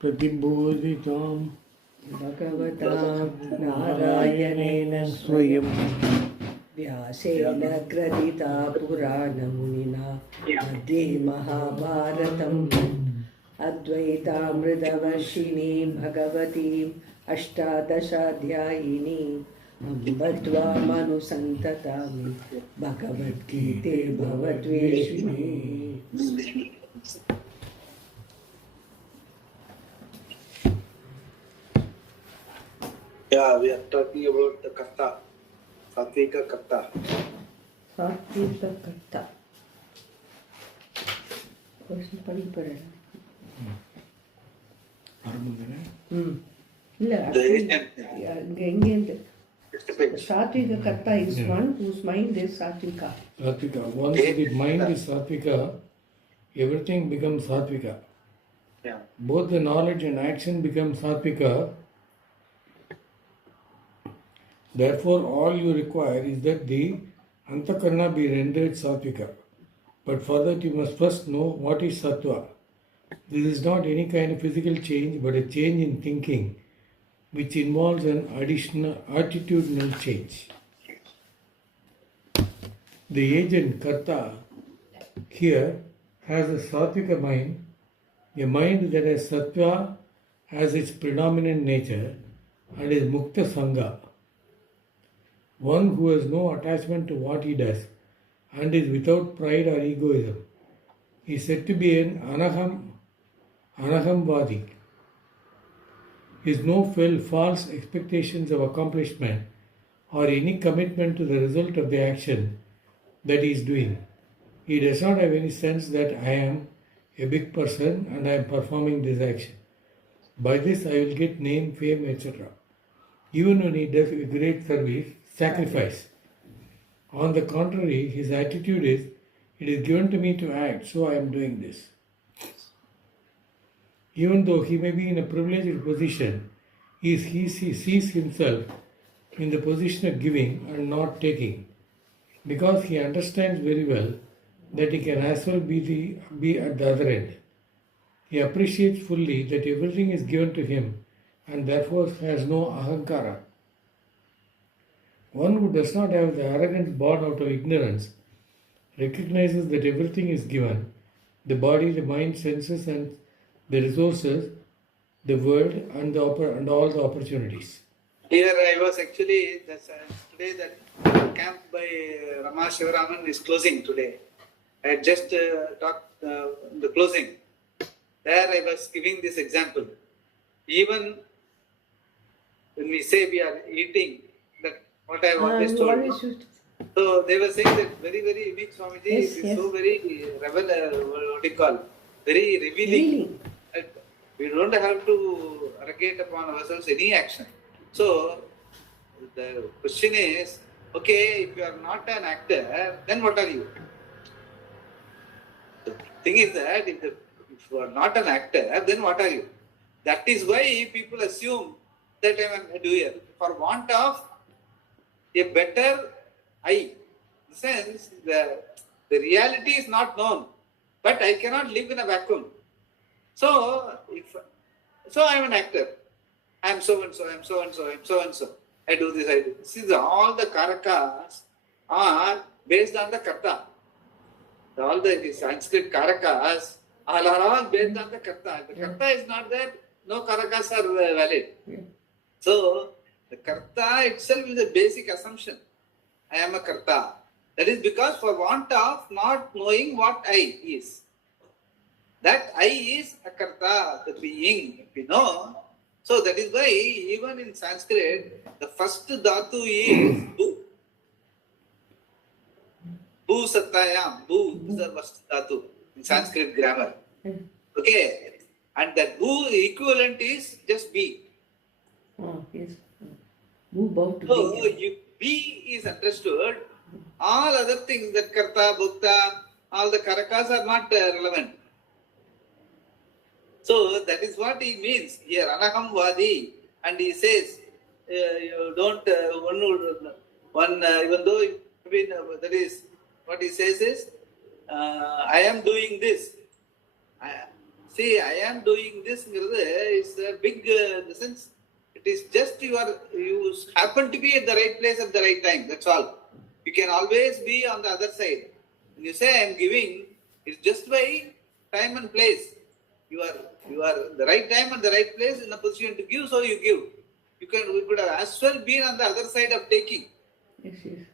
प्रतिबोधितां भगवता नारायणेन स्वयं व्यासेन ग्रथिता पुराणमुनिना मध्ये महाभारतम् अद्वैतामृतवर्षिणी भगवतीम् अष्टादशाध्यायिनीम् अम्ब त्वामनुसन्ततामि भगवद्गीते भवद्वेषिणी. Yeah, we are talking about the karta, satvika karta. Satvika karta. Question படிப்பறேன். ஆரம்பம்தானே? இல்ல எங்க Satvika karta is one whose mind is satvika. Satvika. Once the mind is satvika, everything becomes satvika. Yeah. Both the knowledge and action become satvika. Therefore, all you require is that the antakarna be rendered satvika. But for that, you must first know what is sattva. This is not any kind of physical change, but a change in thinking, which involves an additional attitudinal change. The agent karta here has a satvika mind, a mind that has sattva as its predominant nature and is mukta sangha. One who has no attachment to what he does and is without pride or egoism is said to be an anahamvadi. He has no false expectations of accomplishment or any commitment to the result of the action that he is doing. He does not have any sense that I am a big person and I am performing this action. By this I will get name, fame, etc. Even when he does a great service, sacrifice. On the contrary, his attitude is, it is given to me to act, so I am doing this. Even though he may be in a privileged position, he sees himself in the position of giving and not taking, because he understands very well that he can as well be at the other end. He appreciates fully that everything is given to him and therefore has no ahankara. One who does not have the arrogance born out of ignorance recognizes that everything is given, the body, the mind, senses and the resources, the world and all the opportunities. Here I was actually, today that camp by Ramesvarananda is closing today. I had just talked the closing. There I was giving this example. Even when we say we are eating, that what I always told. So they were saying that very, very unique Swamiji, Yes, it is yes. so very what do you call, very revealing. We don't have to arrogate upon ourselves any action. So the question is, okay, if you are not an actor, then what are you? The thing is that if you are not an actor, then what are you? That is why people assume that I am a doer. For want of a better eye. In the sense, the reality is not known, but I cannot live in a vacuum. So I am an actor. I am so and so, I am so and so, I am so and so. I do this, I do this. See, all the karakas are based on the karta. All the Sanskrit karakas are all based on the karta. The karta is not there, no karakas are valid. Yeah. So, the karta itself is a basic assumption. I am a karta. That is because for want of not knowing what I is. That I is a karta, the being, we know. So that is why even in Sanskrit, the first dhatu is bu. Bu sattayam, bu is the first dhatu in Sanskrit grammar. Okay. And that bu equivalent is just be. Oh, yes. Move out to So be. if be is understood, all other things that karta, bhukta, all the karakas are not relevant. So that is what he means here, anahamvadi, and he says, you don't, even though, that is, what he says is, I am doing this. See, I am doing this is a big, in the sense, it is just you happen to be at the right place at the right time. That's all. You can always be on the other side. When you say I am giving, it's just by time and place. You are the right time and the right place in a position to give, so you give. We could have as well been on the other side of taking. Yes, yes.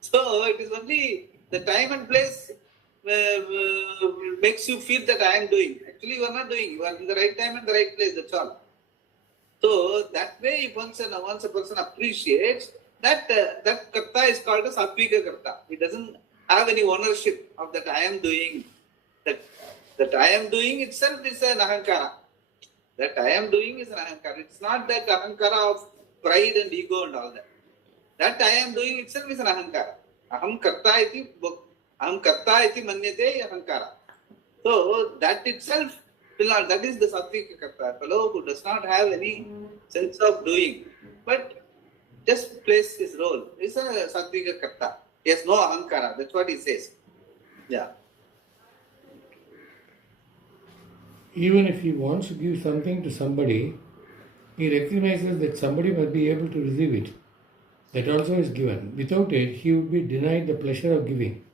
So it is only the time and place makes you feel that I am doing. Actually, you are not doing. You are in the right time and the right place. That's all. So that way, if once a person appreciates that, that karta is called a sattvika karta. He doesn't have any ownership of that I am doing. That I am doing itself is an ahankara. That I am doing is an ahankara. It's not that ahankara of pride and ego and all that. That I am doing itself is an ahankara. Aham karta iti manyate ahankara. So that itself will not, that is the sattvika karta. A fellow who does not have any sense of doing, but just plays his role, is a sattvika karta. He has no ahankara. That's what he says. Yeah. Even if he wants to give something to somebody, he recognizes that somebody must be able to receive it. That also is given. Without it, he would be denied the pleasure of giving.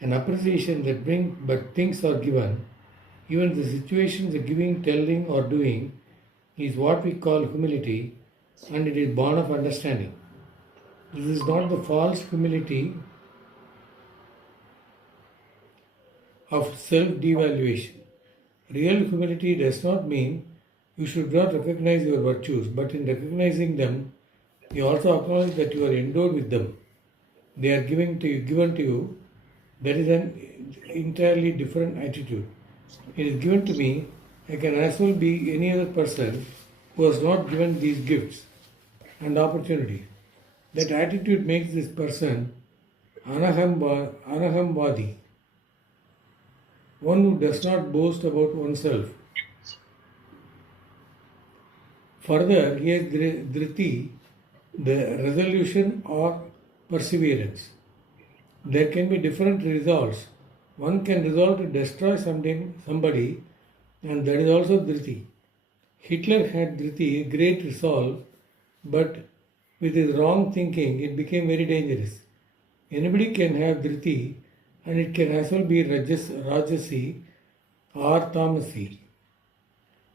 An appreciation that but things are given, even the situations of giving, telling, or doing, is what we call humility, and it is born of understanding. This is not the false humility of self-devaluation. Real humility does not mean you should not recognize your virtues, but in recognizing them, you also acknowledge that you are endowed with them. They are given to you. That is an entirely different attitude. It is given to me. I can as well be any other person who has not given these gifts and opportunities. That attitude makes this person anahambadi, one who does not boast about oneself. Further, he has dhriti, the resolution or perseverance. There can be different resolves. One can resolve to destroy somebody, and that is also dhriti. Hitler had dhriti, great resolve, but with his wrong thinking, it became very dangerous. Anybody can have dhriti, and it can as well be rajasi or tamasi.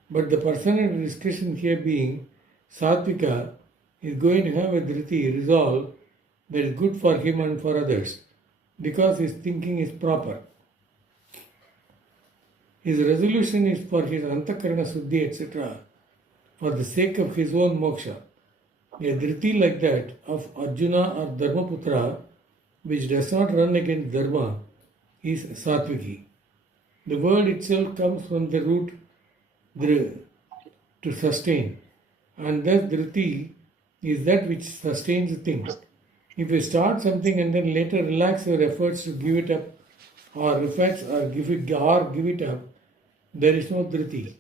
But the person in discussion here being sattvika is going to have a dhriti, resolve, that is good for him and for others, because his thinking is proper. His resolution is for his antakarana suddhi, etc., for the sake of his own moksha. A dhriti like that of Arjuna or Dharmaputra, which does not run against dharma, is sattviki. The word itself comes from the root dhr, to sustain, and thus dhriti is that which sustains the thing. If you start something and then later relax your efforts to give it up, or reflex or give it up, there is no dhriti.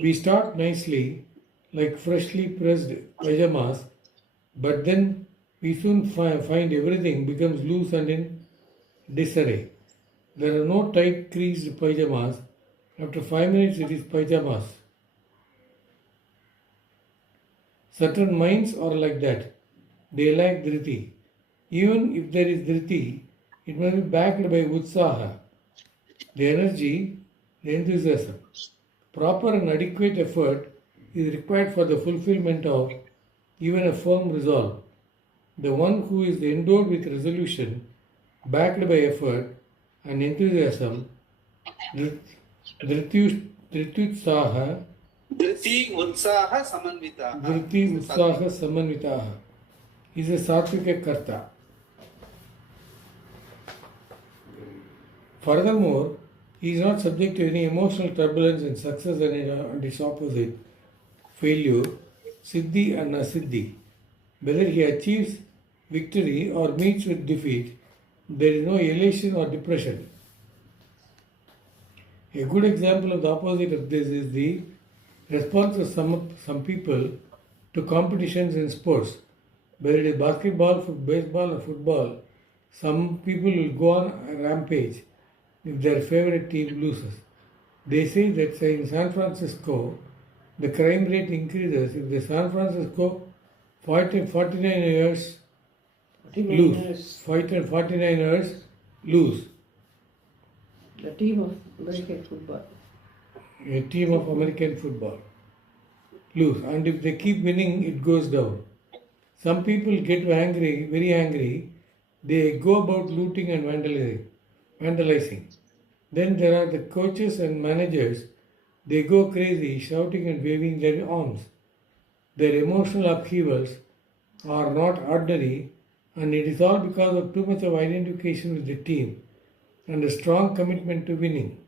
We start nicely, like freshly pressed pajamas, but then we soon find everything becomes loose and in disarray. There are no tight creased pajamas. After 5 minutes it is pajamas. Certain minds are like that. They lack dhriti. Even if there is dhriti, it must be backed by utsaha, the energy, the enthusiasm. Proper and adequate effort is required for the fulfillment of even a firm resolve. The one who is endowed with resolution, backed by effort and enthusiasm, dhriti utsaha samanvitaha, is a sattvika karta. Furthermore, he is not subject to any emotional turbulence and success and its opposite, failure, siddhi and asiddhi. Whether he achieves victory or meets with defeat, there is no elation or depression. A good example of the opposite of this is the response of some people to competitions in sports. Whether it is basketball, baseball or football, some people will go on a rampage if their favorite team loses. They say that, say, in San Francisco, the crime rate increases if the San Francisco 49 years 49 lose. years. 49 years lose. The team of American football. A team of American football lose. And if they keep winning, it goes down. Some people get angry, very angry. They go about looting and vandalizing. Then there are the coaches and managers. They go crazy, shouting and waving their arms. Their emotional upheavals are not ordinary, and it is all because of too much of identification with the team and a strong commitment to winning.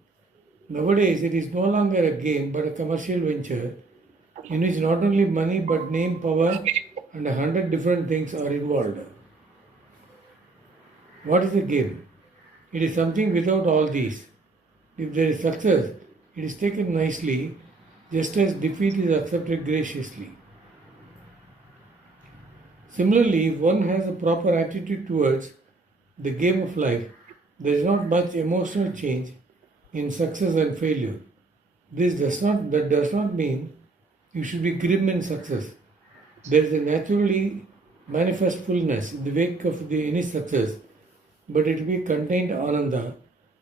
Nowadays, it is no longer a game but a commercial venture in which not only money but name, power, and 100 different things are involved. What is a game? It is something without all these. If there is success, it is taken nicely, just as defeat is accepted graciously. Similarly, if one has a proper attitude towards the game of life, there is not much emotional change in success and failure. That does not mean you should be grim in success. There is a naturally manifest fullness in the wake of any success, but it will be contained ananda,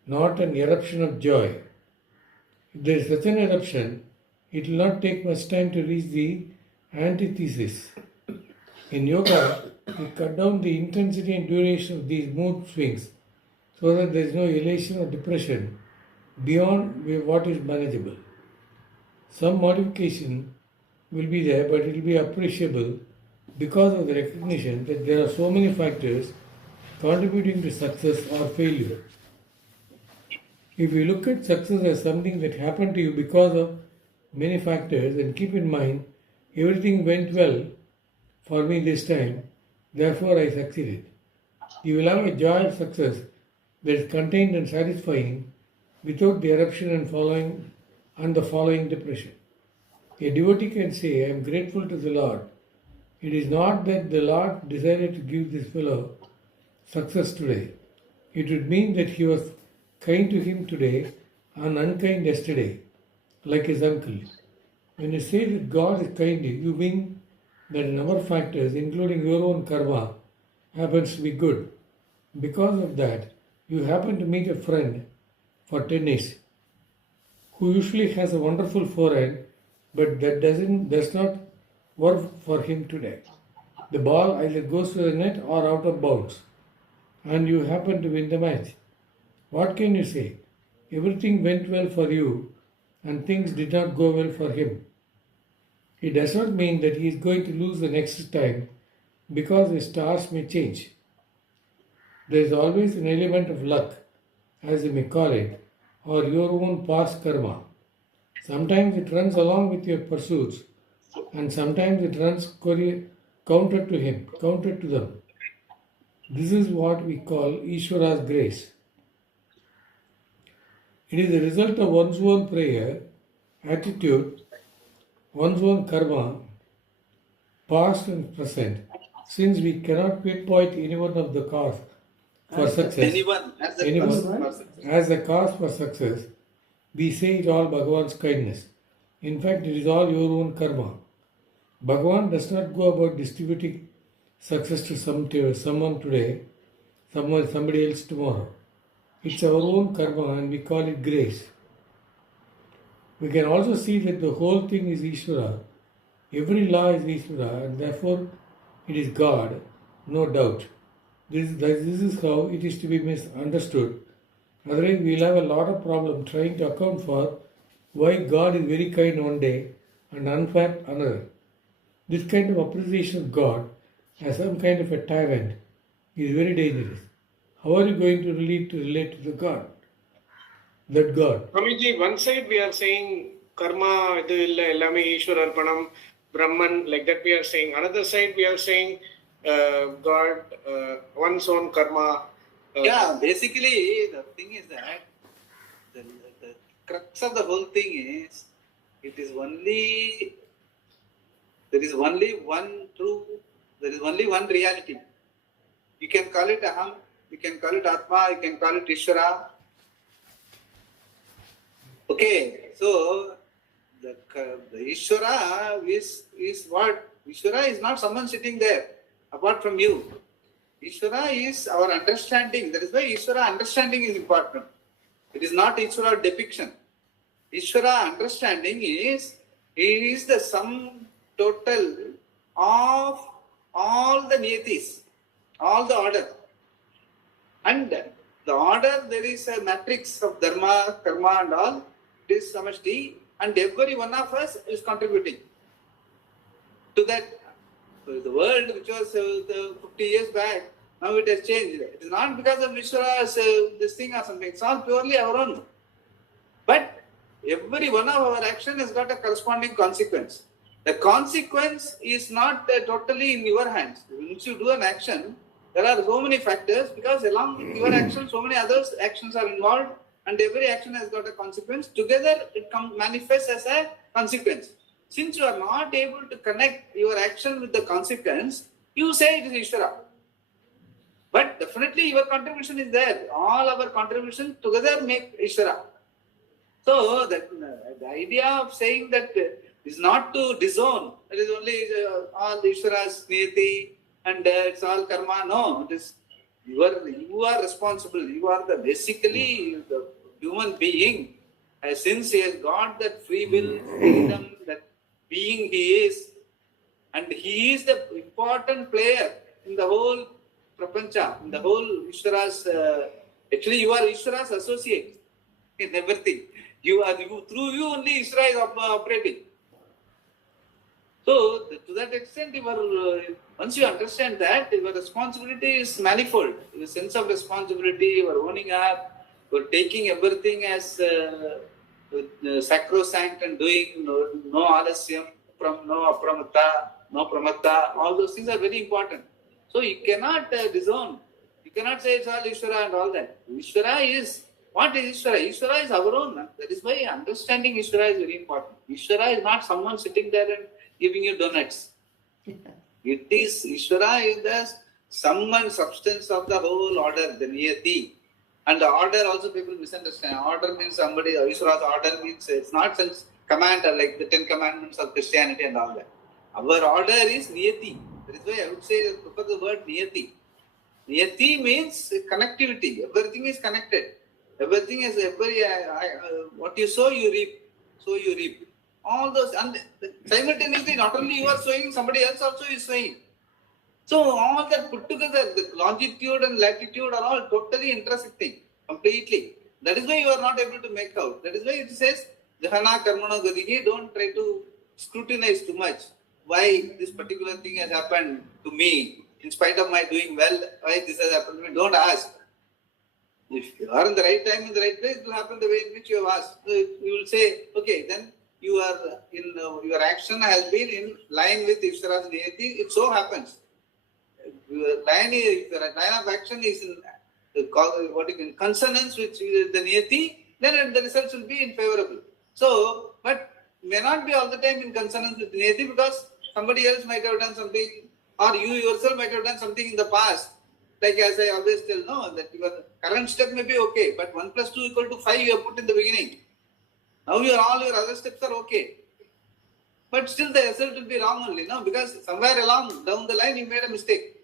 not an eruption of joy. If there is such an eruption, it will not take much time to reach the antithesis. In yoga, we cut down the intensity and duration of these mood swings so that there is no elation or depression beyond what is manageable. Some modification will be there, but it will be appreciable because of the recognition that there are so many factors contributing to success or failure. If you look at success as something that happened to you because of many factors, and keep in mind everything went well for me this time, therefore I succeeded. You will have a joy of success that is contained and satisfying without the eruption and the following depression. A devotee can say, I am grateful to the Lord. It is not that the Lord decided to give this fellow success today. It would mean that he was kind to him today and unkind yesterday, like his uncle. When you say that God is kind, you mean that a number of factors, including your own karma, happens to be good. Because of that, you happen to meet a friend for tennis who usually has a wonderful forehand, but that does not work for him today. The ball either goes to the net or out of bounds, and you happen to win the match. What can you say? Everything went well for you, and things did not go well for him. It does not mean that he is going to lose the next time because the stars may change. There is always an element of luck, as you may call it, or your own past karma. Sometimes it runs along with your pursuits, and sometimes it runs counter to them. This is what we call Ishvara's grace. It is the result of one's own prayer, attitude, one's own karma, past and present. Since we cannot pinpoint any one of the cause for success, Anyone as the cause for success, we say it all Bhagavan's kindness. In fact, it is all your own karma. Bhagavan does not go about distributing success to someone today, somebody else tomorrow. It's our own karma and we call it grace. We can also see that the whole thing is Ishvara. Every law is Ishvara and therefore it is God, no doubt. This is how it is to be misunderstood. Otherwise, we will have a lot of problem trying to account for why God is very kind one day and unfair another. This kind of appreciation of God as some kind of a tyrant is very dangerous. How are you going to relate to the God? That God. Swamiji, one side we are saying karma, ellame Ishwara Arpanam, Brahman, like that we are saying. Another side we are saying God, one's own karma. Yeah, basically the thing is that the crux of the whole thing is there is only one truth, there is only one reality. You can call it Aham, you can call it Atma, you can call it Ishvara. Okay, so the Ishvara is what? Ishvara is not someone sitting there apart from you. Ishvara is our understanding. That is why Ishvara understanding is important. It is not Ishvara depiction. Ishvara understanding is, he is the sum total of all the niyatis, all the order. And the order, there is a matrix of dharma, karma and all. It is samashti, and every one of us is contributing to that. So the world which was 50 years back, now it has changed. It is not because of Vishwara's this thing or something. It's all purely our own. But every one of our action has got a corresponding consequence. The consequence is not totally in your hands. Once you do an action, there are so many factors, because along with your action, so many other actions are involved, and every action has got a consequence. Together, it manifests as a consequence. Since you are not able to connect your action with the consequence, you say it is Ishvara. But definitely your contribution is there. All our contributions together make Ishvara. So the idea of saying that is not to disown. It is only all Ishvara's niyati and it's all karma. No, it is you are responsible. You are basically the human being. Since he has got that free will, freedom, that being he is, and he is the important player in the whole prapancha, in the whole Ishvara's. Actually, you are Ishvara's associate in everything. Through you only Ishvara is operating. So, to that extent, once you understand that, your responsibility is manifold. Your sense of responsibility, you are owning up, you are taking everything as sacrosanct and doing no alasyam, no apramata, no pramatta. All those things are very important. So, you cannot disown. You cannot say it's all Ishvara and all that. Ishvara is, what is Ishvara? Ishvara is our own. That is why understanding Ishvara is very important. Ishvara is not someone sitting there and giving you donuts. It is Ishvara is the sum and substance of the whole order, the niyati. And the order also people misunderstand. Order means somebody, Ishvara's order means it's not some command like the 10 commandments of Christianity and all that. Our order is niyati. That is why I would say prefer the word niyati. Niyati means connectivity. Everything is connected. Everything is what you sow, you reap. So you reap. All those, and simultaneously, not only you are sowing, somebody else also is sowing. So all that put together, the longitude and latitude are all totally intersecting completely. That is why you are not able to make out. That is why it says, Jahana Karmano Gadigi, don't try to scrutinize too much. Why this particular thing has happened to me, in spite of my doing well, why this has happened to me, don't ask. If you are in the right time, in the right place, it will happen the way in which you have asked. So you will say, okay, then you are in your action has been in line with Ishvara's niyati. It so happens. Your line of action is in consonance with the niyati, then the results will be favorable. So, but may not be all the time in consonance with the niyati, because somebody else might have done something, or you yourself might have done something in the past. Like as I always tell, no, that your current step may be okay, but 1 + 2 = 5 you have put in the beginning. Now all your other steps are okay. But still the result will be wrong only, no? Because somewhere along down the line you made a mistake.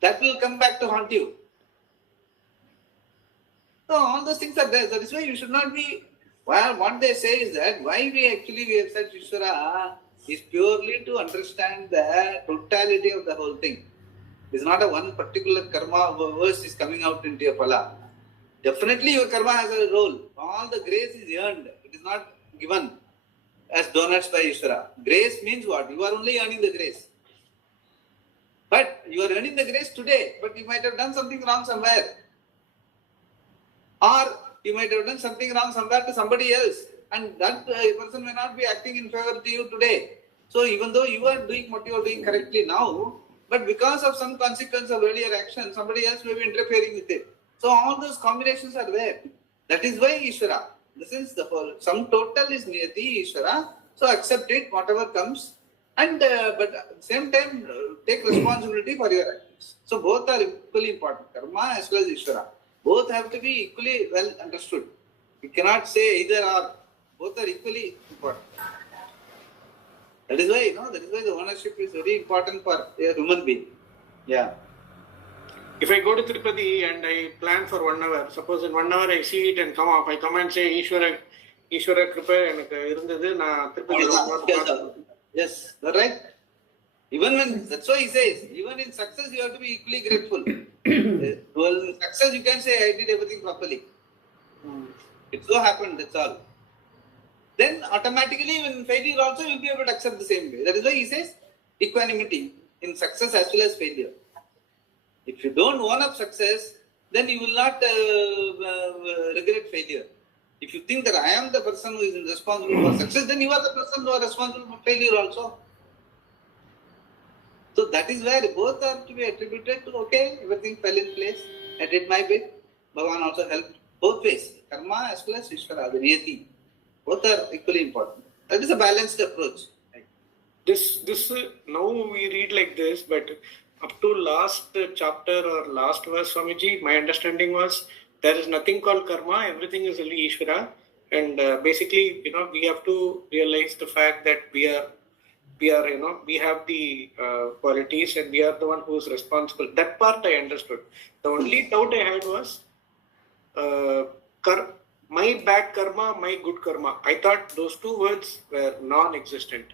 That will come back to haunt you. So all those things are there. That is why you should not be, well, what they say is that why we have said Ishvara is purely to understand the totality of the whole thing. It is not a one particular karma verse is coming out into your phala. Definitely your karma has a role. All the grace is earned. It is not given as donuts by Ishvara. Grace means what? You are only earning the grace. But you are earning the grace today, but you might have done something wrong somewhere. Or you might have done something wrong somewhere to somebody else. And that person may not be acting in favor to you today. So even though you are doing what you are doing correctly now, but because of some consequence of earlier action, somebody else may be interfering with it. So all those combinations are there. That is why Ishvara. Since the whole sum total is niyati Ishvara, so accept it, whatever comes, and but at the same time take responsibility for your actions. So both are equally important. Karma as well as Ishvara. Both have to be equally well understood. You cannot say either or. Both are equally important. That is why, the ownership is very important for a human being. Yeah. If I go to Tirupati and I plan for 1 hour, suppose in 1 hour I see it and come off, I come and say, Ishwara Kripa, Yes, that's right. Even when, that's why he says, even in success you have to be equally grateful. Well, in success you can say, I did everything properly. It so happened, that's all. Then automatically when failure also you will be able to accept the same way. That is why he says equanimity in success as well as failure. If you don't own up success, then you will not regret failure. If you think that I am the person who is responsible for success, then you are the person who are responsible for failure also. So that is where both are to be attributed to, okay, everything fell in place, I did my bit. Bhagavan also helped both ways, karma as well as Ishvara, the niyati. Both are equally important. That is a balanced approach. This now we read like this, but up to last chapter or last verse, Swamiji, my understanding was there is nothing called karma, everything is only Ishvara. And basically, we have to realize the fact that we have the qualities and we are the one who is responsible. That part I understood. The only doubt I had was my bad karma, my good karma. I thought those two words were non-existent.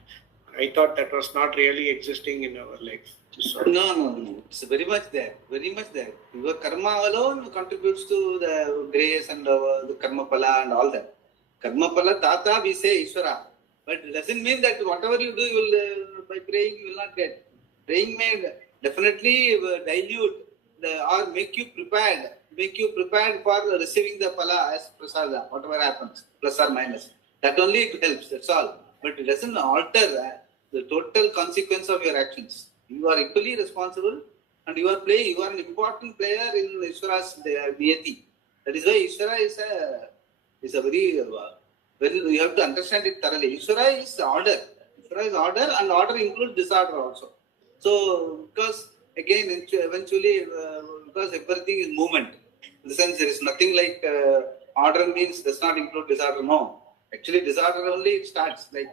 I thought that was not really existing in our life. So, No. It's very much there. Very much there. Your karma alone contributes to the grace and the karma pala and all that. Karma pala tata we say Ishvara. But it doesn't mean that whatever you do, you will by praying you will not get. Praying may definitely dilute or make you prepared for receiving the pala as prasada, whatever happens, plus or minus. That only it helps, that's all. But it doesn't alter the total consequence of your actions. You are equally responsible and you are an important player in Ishvara's niyati. That is why Ishvara is a very, you have to understand it thoroughly. Ishvara is order. Ishvara is order and order includes disorder also. So, because again, eventually, because everything is movement. In the sense, there is nothing like order means does not include disorder. No. Actually, disorder only it starts like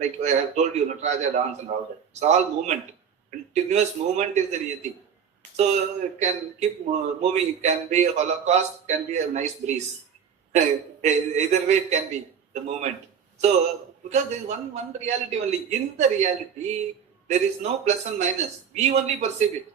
I have told you, Nataraja dance and all that. It's all movement. Continuous movement is the niyati. So it can keep moving. It can be a holocaust, it can be a nice breeze. Either way it can be the movement. So because there is one reality only. In the reality, there is no plus and minus. We only perceive it.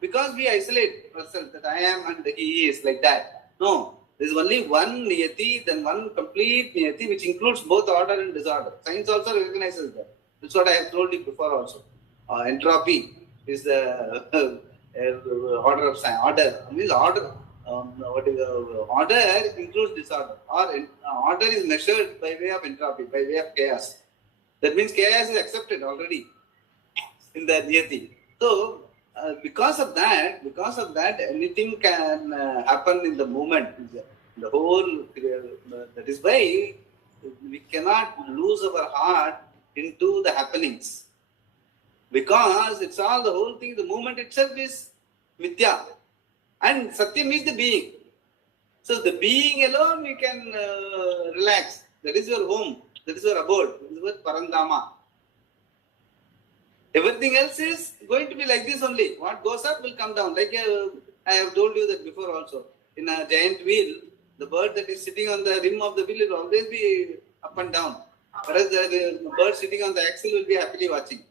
Because we isolate ourselves that I am and he is like that. No. There is only one niyati, then one complete niyati which includes both order and disorder. Science also recognizes that. That's what I have told you before also. Entropy is the order of science. Order means order. Order includes disorder. Order is measured by way of entropy, by way of chaos. That means chaos is accepted already in the niyati. So because of that, anything can happen in the moment. The whole, that is why we cannot lose our heart into the happenings. Because it's all the whole thing, the moment itself is mithya. And Satyam is the being. So the being alone we can relax. That is your home. That is your abode. That is your Parandama. Everything else is going to be like this only. What goes up will come down. Like I have told you that before also. In a giant wheel, the bird that is sitting on the rim of the wheel will always be up and down. Whereas the bird sitting on the axle will be happily watching.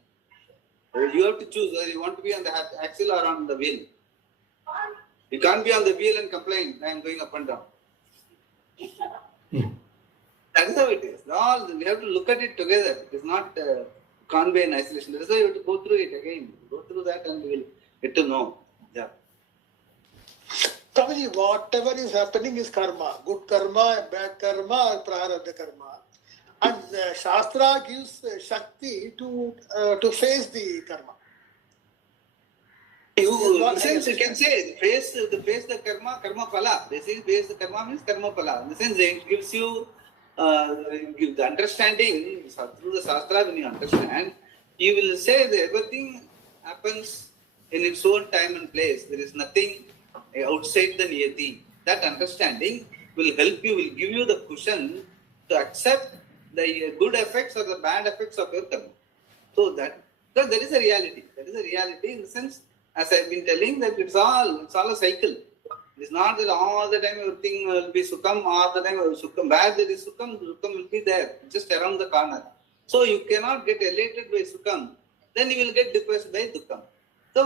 You have to choose whether you want to be on the axle or on the wheel. You can't be on the wheel and complain, I am going up and down. That is how it is. We have to look at it together. It is not can't be in isolation. That is why you have to go through it again. Go through that and we will get to know. Yeah. Swamiji, whatever is happening is karma. Good karma, bad karma, or prarabdha karma. And Shastra gives Shakti to face the karma. You can say face the karma pala. They say face the karma means karma pala. In the sense it gives you give the understanding through the Shastra. When you understand, you will say that everything happens in its own time and place. There is nothing outside the niyati. That understanding will help you, will give you the cushion to accept the good effects or the bad effects of your karma. So because there is a reality. There is a reality in the sense, as I've been telling, that it's all a cycle. It's not that all the time everything will be sukham, all the time sukham. Where there is sukham, sukham will be there, just around the corner. So you cannot get elated by sukham, then you will get depressed by dukkham. So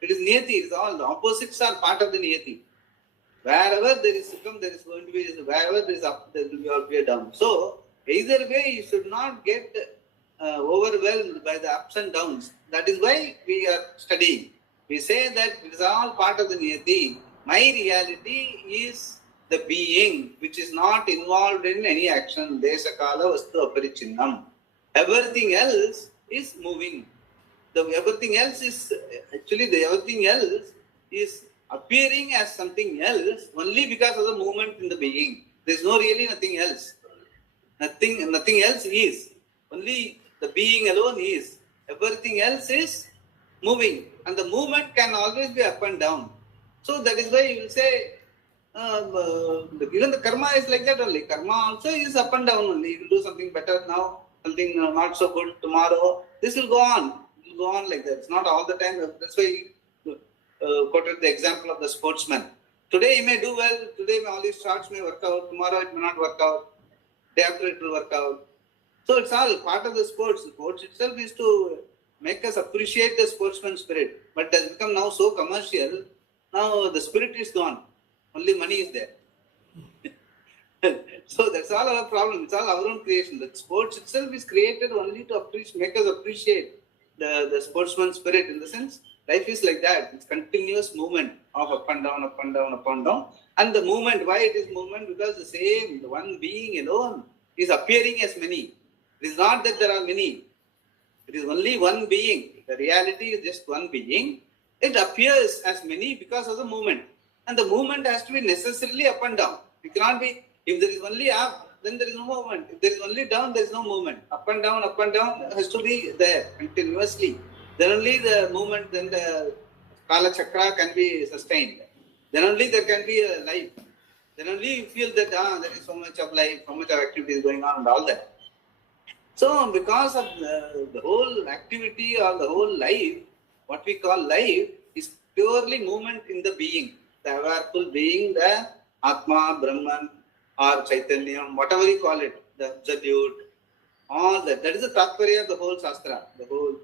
it is niyati, it's all the opposites are part of the niyati. Wherever there is sukham, there is going to be, wherever there is up, there will be always down. So either way, you should not get overwhelmed by the ups and downs. That is why we are studying. We say that it is all part of the niyati. My reality is the being which is not involved in any action. Desha kala vastu aparichinnam. Everything else is moving. Everything else is everything else is appearing as something else only because of the movement in the being. There is no really nothing else. Nothing else is. Only the being alone is. Everything else is moving. And the movement can always be up and down. So that is why you will say, even the karma is like that only. Karma also is up and down only. You will do something better now, something not so good tomorrow. This will go on. It will go on like that. It's not all the time. That's why you quoted the example of the sportsman. Today he may do well. Today all these shots may work out. Tomorrow it may not work out. Day after it will work out. So it's all part of the sports. The sports itself is to make us appreciate the sportsman spirit. But it has become now so commercial. Now the spirit is gone. Only money is there. So that's all our problem. It's all our own creation. The sports itself is created only to make us appreciate the sportsman spirit. In the sense, life is like that. It's continuous movement of up and down, up and down, up and down. And the movement, why it is movement? Because the one being alone is appearing as many. It is not that there are many. It is only one being. The reality is just one being. It appears as many because of the movement. And the movement has to be necessarily up and down. It cannot be, if there is only up, then there is no movement. If there is only down, there is no movement. Up and down has to be there continuously. Then only the movement, then the Kala Chakra can be sustained. Then only there can be a life. Then only you feel that there is so much of life, so much of activity is going on and all that. So because of the whole activity or the whole life, what we call life is purely movement in the being. The awareful being, the Atma, Brahman or Chaitanya, whatever you call it, the absolute, all that. That is the Tatparya of the whole Shastra, the whole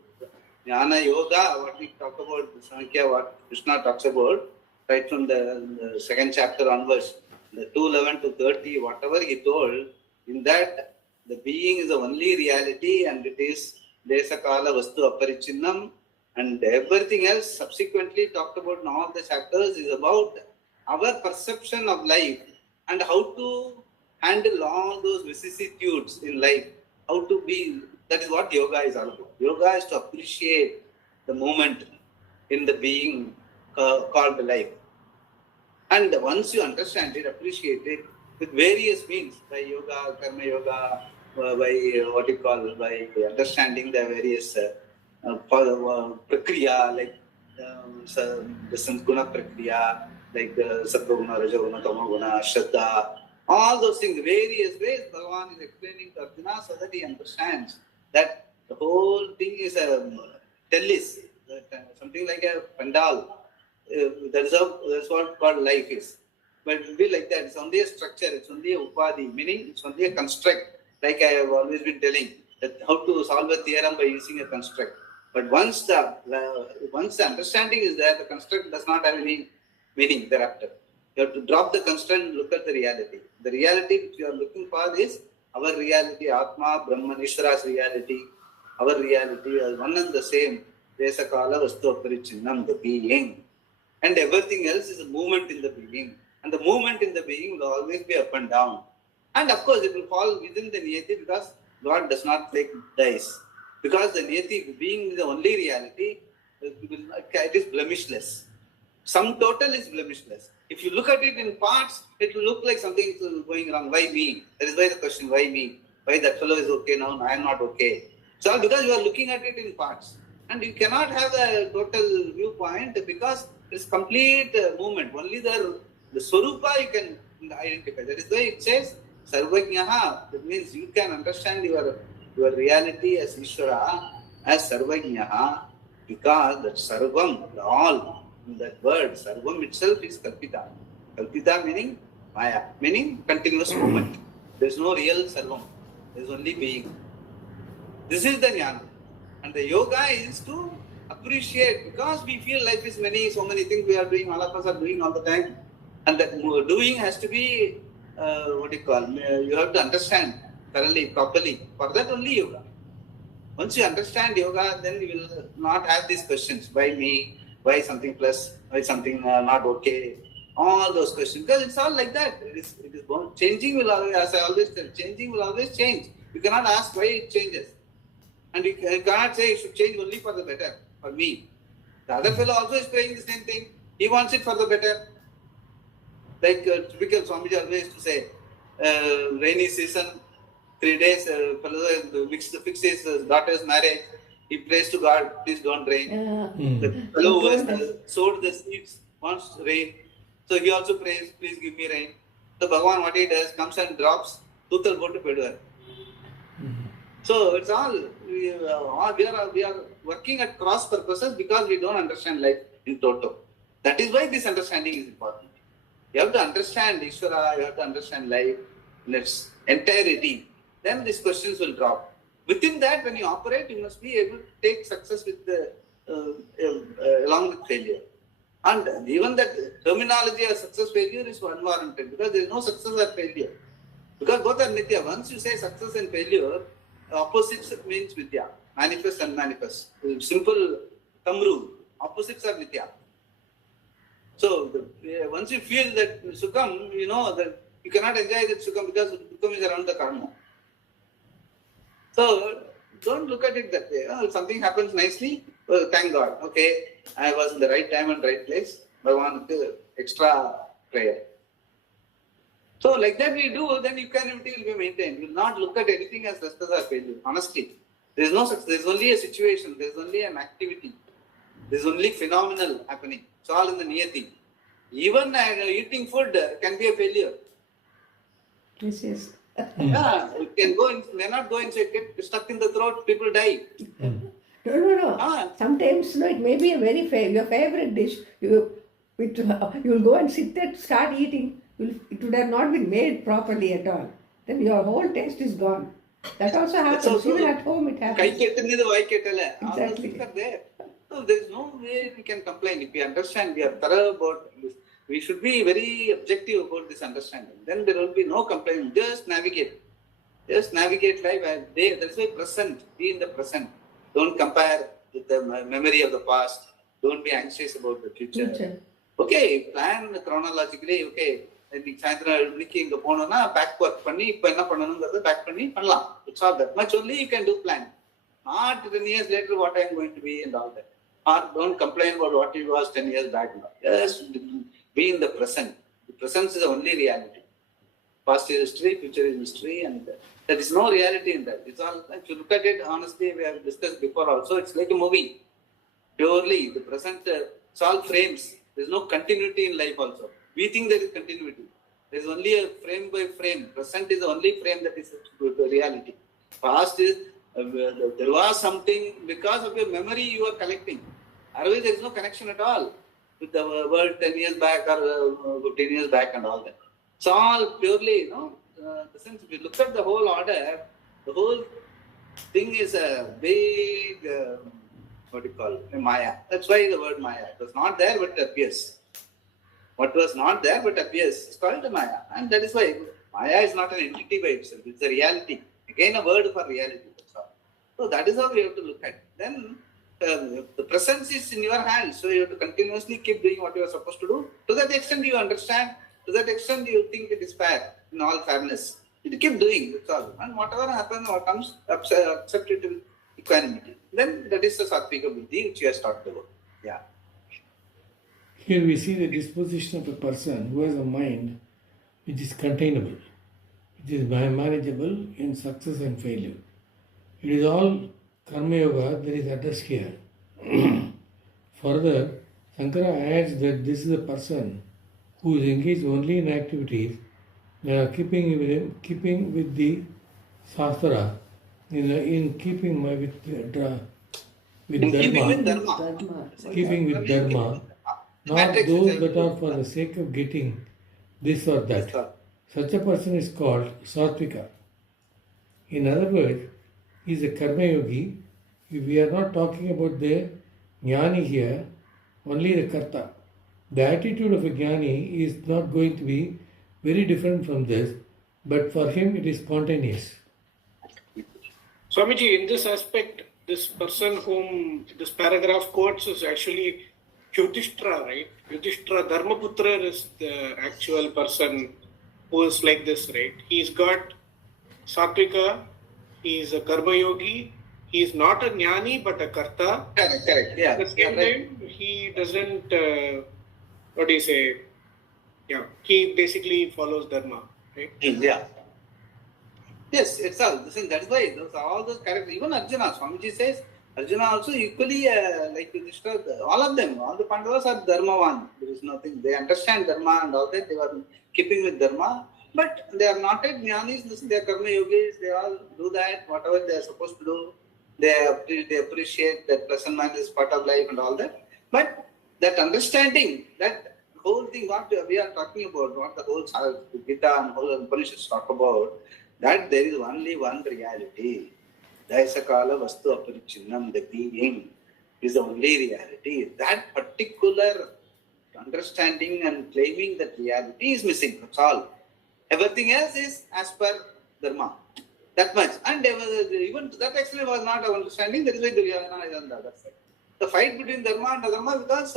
Jnana Yoga, what we talk about, Sankhya, what Krishna talks about, right from the second chapter onwards, the 2:11 to 30, whatever he told, in that the being is the only reality and it is Desha Kala Vastu Aparichinnam, and everything else subsequently talked about in all the chapters is about our perception of life and how to handle all those vicissitudes in life, how to be. That is what yoga is all about. Yoga is to appreciate the moment in the being called life. And once you understand it, appreciate it with various means, by yoga, karma yoga, by understanding the various prakriya, like the guna prakriya, like the sattva guna, raja guna, tama guna, shraddha, all those things, various ways Bhagavan is explaining to Arjuna so that he understands that the whole thing is a tellis, something like a pandal. That's what called life is. But it will be like that. It's only a structure, it's only a upadhi, meaning it's only a construct, like I have always been telling, that how to solve a theorem by using a construct. But once the understanding is there, the construct does not have any meaning thereafter. You have to drop the construct and look at the reality. The reality which you are looking for is our reality, Atma, Brahman, Ishvara's reality. Our reality is one and the same. Desha Kala Vastu Aparichinnam, the being. And everything else is a movement in the being. And the movement in the being will always be up and down. And of course, it will fall within the niyati because God does not take dice. Because the niyati, being the only reality, it is blemishless. Sum total is blemishless. If you look at it in parts, it will look like something is going wrong. Why me? That is why the question, why me? Why that fellow is okay now, I am not okay. It's all because you are looking at it in parts. And you cannot have a total viewpoint because it's complete movement. Only the Swarupa you can identify. That is why it says Sarvajnaha. That means you can understand your reality as Ishvara, as Sarvajnaha, because that Sarvam, the all, that word Sarvam itself is Kalpita. Kalpita meaning Maya, meaning continuous movement. There is no real Sarvam. There is only being. This is the jnana. And the yoga is to appreciate, because we feel life is so many things we are doing, all of us are doing all the time. And that doing has to be, you have to understand thoroughly, properly. For that only yoga. Once you understand yoga, then you will not have these questions. Why me? Why something plus? Why something not okay? All those questions. Because it's all like that. It is changing will always, as I always tell, changing will always change. You cannot ask why it changes. And you cannot say it should change only for the better, for me. The other fellow also is praying the same thing. He wants it for the better. Like typical Swamiji always used to say, rainy season, 3 days, fellow fix his daughter's marriage. He prays to God, please don't rain. The fellow who has sowed the seeds wants rain. So he also prays, please give me rain. So Bhagavan, what he does, comes and drops, Tutal go to Pedua. So it's all, we are working at cross purposes because we don't understand life in toto. That is why this understanding is important. You have to understand Ishvara, you have to understand life in its entirety. Then these questions will drop. Within that, when you operate, you must be able to take success with along with failure. And even that terminology of success failure is unwarranted because there is no success or failure. Because both are nitya. Once you say success and failure, opposites means vidya, manifest and unmanifest. Simple thumb rule. Opposites are nitya. So once you feel that sukham, you know that you cannot enjoy that sukham because sukham is around the karma. So don't look at it that way. If something happens nicely, well, thank God. Okay, I was in the right time and right place. Bhagavan, extra prayer. So like that we do, then equanimity will be maintained. You will not look at anything as success or failure. Honestly, there is no success. There is only a situation. There is only an activity. There is only phenomenal happening. It's all in the niyati. Even eating food can be a failure. Yes. Yeah, it can go in, may not go inside, get stuck in the throat, people die. No. Sometimes it may be a your favorite dish. You will go and sit there, start eating. It would have not been made properly at all. Then your whole taste is gone. That also happens. Even at home it happens. Exactly. All those things are there. So there is no way we can complain. If we understand, we are thorough about this. We should be very objective about this understanding. Then there will be no complaint. Just navigate. Just navigate life. That's why present. Be in the present. Don't compare with the memory of the past. Don't be anxious about the future. Okay, plan chronologically. Okay, back work panni, back panni, it's all that much only you can do plan. Not 10 years later what I am going to be and all that. Or don't complain about what it was 10 years back. Just be in the present. The present is the only reality. Past is history, future is mystery, and there is no reality in that. It's all, if you look at it, honestly, we have discussed before also, it's like a movie. Purely, the present, it's all frames. There is no continuity in life also. We think there is continuity. There is only a frame by frame. Present is the only frame that is the reality. Past is, there was something, because of your memory you are collecting. Otherwise, there is no connection at all with the world 10 years back or 15 years back and all that. It's all purely, the sense, if you look at the whole order, the whole thing is a big, Maya. That's why the word Maya. It was not there, but it appears. What was not there, but appears, is called Maya. And that is why Maya is not an entity by itself. It's a reality. Again, a word for reality. That's all. So that is how we have to look at it. Then the presence is in your hands. So you have to continuously keep doing what you are supposed to do. To that extent you understand. To that extent you think it is fair, in all fairness. You keep doing, that's all. And whatever happens or comes, accept it with equanimity. Then that is the Sattvika Buddhi which you have talked about. Yeah. Here we see the disposition of a person who has a mind which is containable, which is manageable in success and failure. It is all Karma Yoga that is addressed here. Further, Shankara adds that this is a person who is engaged only in activities keeping with the Shastra, in keeping with In keeping with Dharma, Dharma. keeping with Dharma, not Matrix those is that are for the sake of getting this or that. Such a person is called Satvika. In other words, he is a Karma Yogi. We are not talking about the Jnani here, only the Karta. The attitude of a Jnani is not going to be very different from this, but for him it is spontaneous. Swamiji, in this aspect, this person whom this paragraph quotes is actually Yudhishthira, right? Yudhishthira, Dharmaputra is the actual person who is like this, right? He's got Satvika, he is a Karma Yogi, he is not a Jnani but a Karta. Correct. Yeah. At the same time, he doesn't, what do you say? Yeah, he basically follows Dharma, right? Yeah. Yes, it's all. Listen, that's why all those characters, even Arjuna, Swamiji says, Arjuna also equally like Yudhishthira, all of them, all the Pandavas are Dharmavan. There is nothing, they understand Dharma and all that, they were keeping with Dharma, but they are not yet Jnanis, listen, they are Karma Yogis, they all do that, whatever they are supposed to do, they appreciate that pleasant man is part of life and all that. But that understanding, that whole thing, what we are talking about, what the whole Gita and whole Upanishads talk about, that there is only one reality. Daisakala Vastu Aparichinnam, the being, is the only reality. That particular understanding and claiming that reality is missing. That's all. Everything else is as per Dharma. That much. And even to that extent was not our understanding. That is why Duryodhana is on the other side. The fight between Dharma and Adharma, because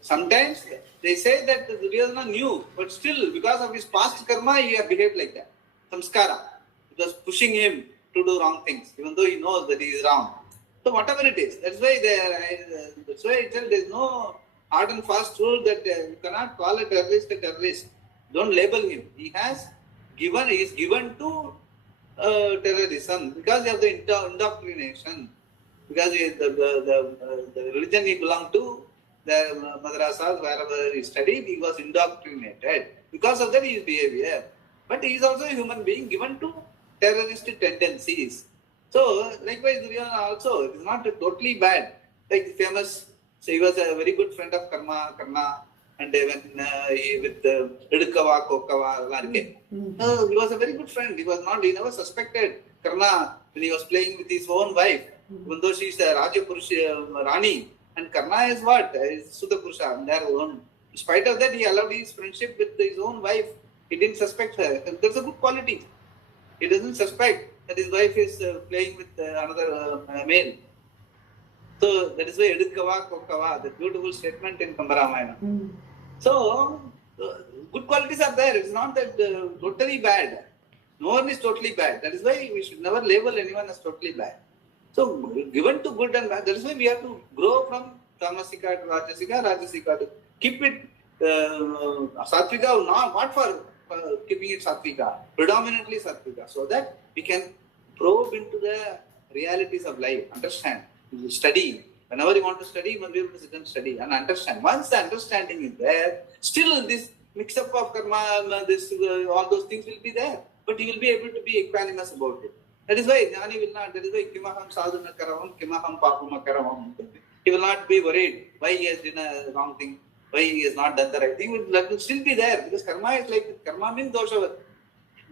sometimes they say that Duryodhana knew, but still because of his past karma, he had behaved like that. Samskara. It was pushing him to do wrong things, even though he knows that he is wrong. So whatever it is, that's why there is no hard and fast rule that you cannot call a terrorist a terrorist. Don't label him. He is given to terrorism because of the indoctrination. Because the religion he belonged to, the madrasas, wherever he studied, he was indoctrinated. Because of that, his behavior. But he is also a human being given to terroristic tendencies. So, likewise, Duryodhana also, it is not totally bad. Like the famous, so he was a very good friend of Karna, and when he with Idukava, Kokava, he was a very good friend. He never suspected Karna when he was playing with his own wife, even though she is a Rajapurusha Rani, and Karna is what? Is Sudapurusha, their own. In spite of that, he allowed his friendship with his own wife. He didn't suspect her. That's a good quality. He doesn't suspect that his wife is playing with another male. So that is why Edukava Kokava, the beautiful statement in Kambaramayana. So good qualities are there. It's not that totally bad. No one is totally bad. That is why we should never label anyone as totally bad. So given to good and bad, that is why we have to grow from Tamasika to Rajasika to keep it Satvika, not for keeping it Satvika, predominantly Satvika, so that we can probe into the realities of life, understand, study. Whenever you want to study, you must be able to sit and study and understand. Once the understanding is there, still this mix-up of karma, all those things will be there, but you will be able to be equanimous about it. That is why Jnani will not, that is why Kimaham sadhana karavam, Kimaham papama karavam. He will not be worried why he has done a wrong thing, why he has not done the right thing. That will still be there, because karma is like, karma means doshavat.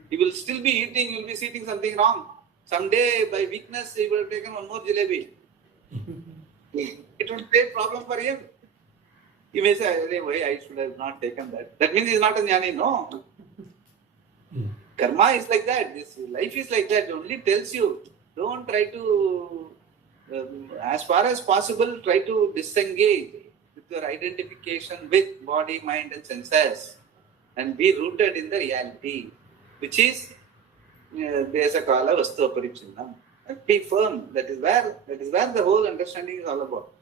He will still be eating, he will be eating something wrong. Someday, by weakness, he will have taken one more jalebi. It will create problem for him. He may say, why I should have not taken that. That means he is not a jnani. No. Karma is like that. This life is like that. It only tells you. Don't try to, as far as possible, try to disengage with your identification with body, mind and senses, and be rooted in the reality, which is Desakala Vastu Aparichinnam. Be firm. That is where the whole understanding is all about.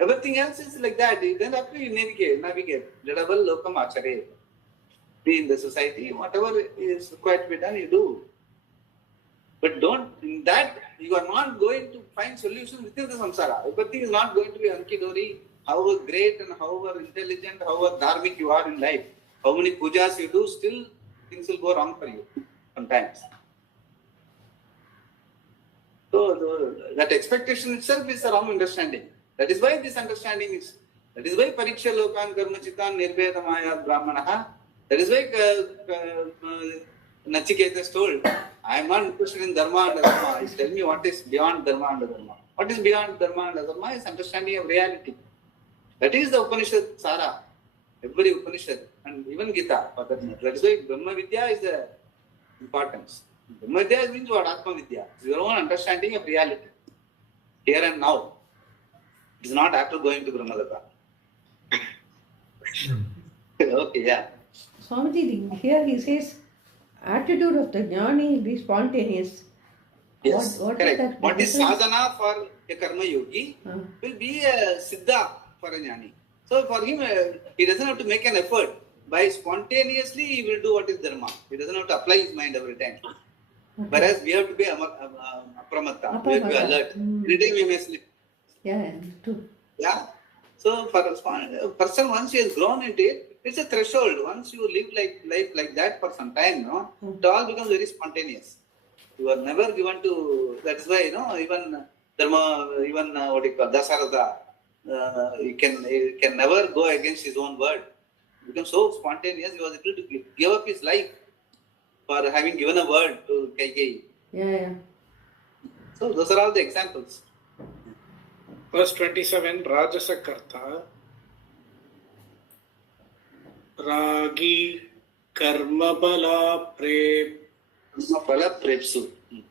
Everything else is like that. Then after you navigate. Jadaval lokam achare. Be in the society, whatever is required to be done, you do. But in that, you are not going to find solutions within the samsara. Everything is not going to be hunky-dory. However great and however intelligent, however dharmic you are in life, how many pujas you do, still things will go wrong for you sometimes. So that expectation itself is a wrong understanding. That is why this understanding is. That is why pariksha lokan karma chitan nirbedamaya brahmanaha. That is why Nachiketas told, I am not interested in dharma and dharma. He's telling me what is beyond dharma and dharma. What is beyond dharma and dharma is understanding of reality. That is the Upanishad Sara. Every Upanishad and even Gita for that matter. That is why Brahma Vidya is the importance. Brahma Vidya means what? Atma Vidya. It's your own understanding of reality. Here and now. It is not after going to Brahmalata. Okay, yeah. Swamiji, here he says, attitude of the jnani will be spontaneous. Yes, What correct. is that? What is sadhana for a karma yogi will be a siddha for a jnani. So for him, he doesn't have to make an effort. By spontaneously, he will do what is dharma. He doesn't have to apply his mind every time. Okay. Whereas we have to be apramatta. We have to be alert. Every time we may slip. Yeah, true. Yeah. So for a person, once he has grown into it, it's a threshold. Once you live life like that for some time, it all becomes very spontaneous. You are never given to. That is why even dharma, even what you call Dasaratha, he can never go against his own word. He becomes so spontaneous. He was able to give up his life for having given a word to Kaikeyi. Yeah. So those are all the examples. Verse 27, Rajasa Karta, Ragi Karmabala Prepsu.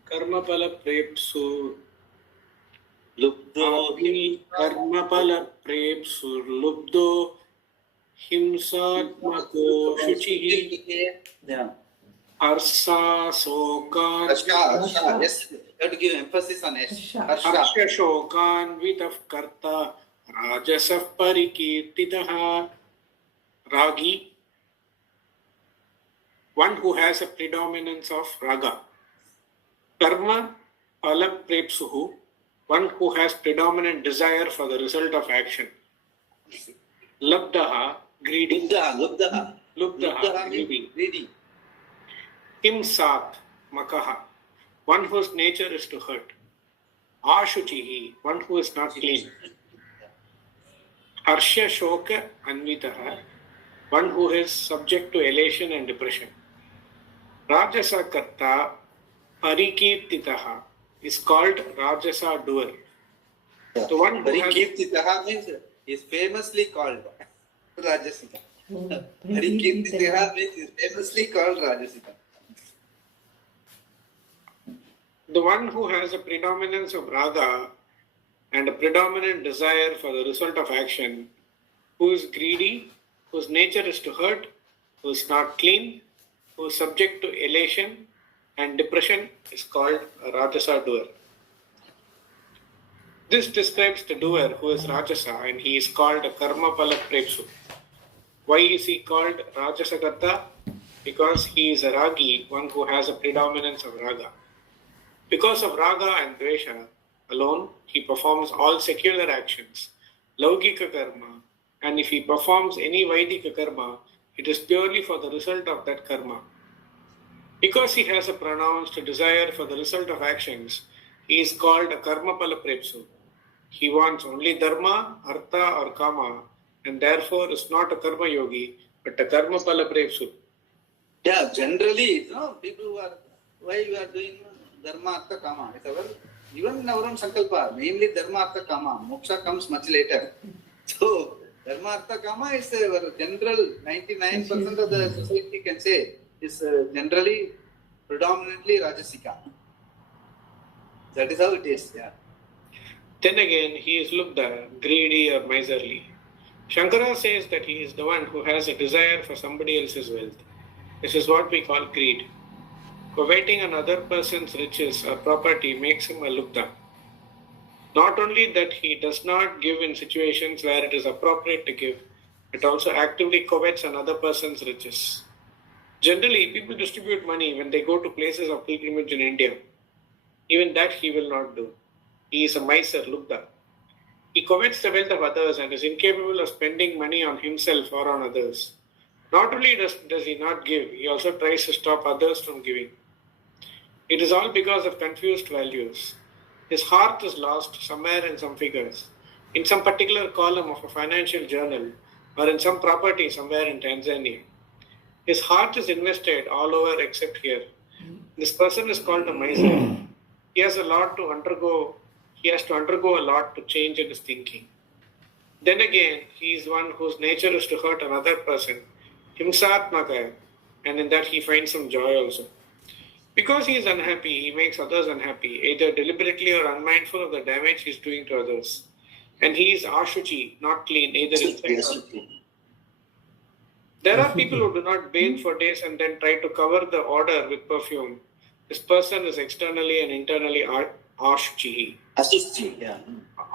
Karmabala Prepsu, Lubdo. Ragi Karmabala Prepsu, Lubdo, Himsatmako Shuchihi, Yeah. Arsa Sokan, Harsha. Yes. You have to give emphasis on Harsha. Harsha Shokan Vitaf Karta, Rajasaf Parikirtitaha, Ragi, one who has a predominance of raga. Karma Palaprepsuhu, one who has predominant desire for the result of action. Labdaha, greedy. Lubdaha, greedy. Himsat, makaha, one whose nature is to hurt. Ashuchihi, one who is not clean. Harsha Shoka Anvitaha, one who is subject to elation and depression. Rajasa Karta Parikirtitaha is called Rajasa doer. The one who has Parikirtitaha means is famously called Rajasika. Parikirtitaha means is famously called Rajasika. the one who has a predominance of raga and a predominant desire for the result of action, who is greedy, whose nature is to hurt, who is not clean, who is subject to elation and depression, is called a Rajasa doer. This describes the doer who is Rajasa, and he is called a Karma Pala Prepsu. Why is he called Rajasagata? Because he is a Ragi, one who has a predominance of Raga. Because of Raga and Dvesha alone, he performs all secular actions, Laukika Karma, and if he performs any Vaidika Karma, it is purely for the result of that Karma. Because he has a pronounced desire for the result of actions, he is called a Karma Pala Prepsu. He wants only Dharma, Artha or Kama, and therefore is not a Karma Yogi, but a Karma Pala Prepsu. Yeah, generally, people who are, why you are doing Dharma, Artha, Kama? It's our, even in our own Sankalpa, mainly Dharma, Artha, Kama. Moksha comes much later. So, Dharma, Artha, Kama is our general, 99% of the society can say, is generally, predominantly Rajasika. That is how it is, yeah. Then again, he is looked at greedy or miserly. Shankara says that he is the one who has a desire for somebody else's wealth. This is what we call greed. Coveting another person's riches or property makes him a lubda. Not only that he does not give in situations where it is appropriate to give, but also actively covets another person's riches. Generally, people distribute money when they go to places of pilgrimage in India. Even that he will not do. He is a miser, lubda. He covets the wealth of others and is incapable of spending money on himself or on others. Not only does he not give, he also tries to stop others from giving. It is all because of confused values. His heart is lost somewhere in some figures, in some particular column of a financial journal, or in some property somewhere in Tanzania. His heart is invested all over except here. This person is called a miser. He has a lot to undergo. He has to undergo a lot to change in his thinking. Then again, he is one whose nature is to hurt another person, himsatmaka, and in that he finds some joy also. Because he is unhappy, he makes others unhappy, either deliberately or unmindful of the damage he is doing to others. And he is ashuchi, not clean, either inside or outside. There are people who do not bathe for days and then try to cover the odor with perfume. This person is externally and internally ashuchi. Ashuchi, yeah.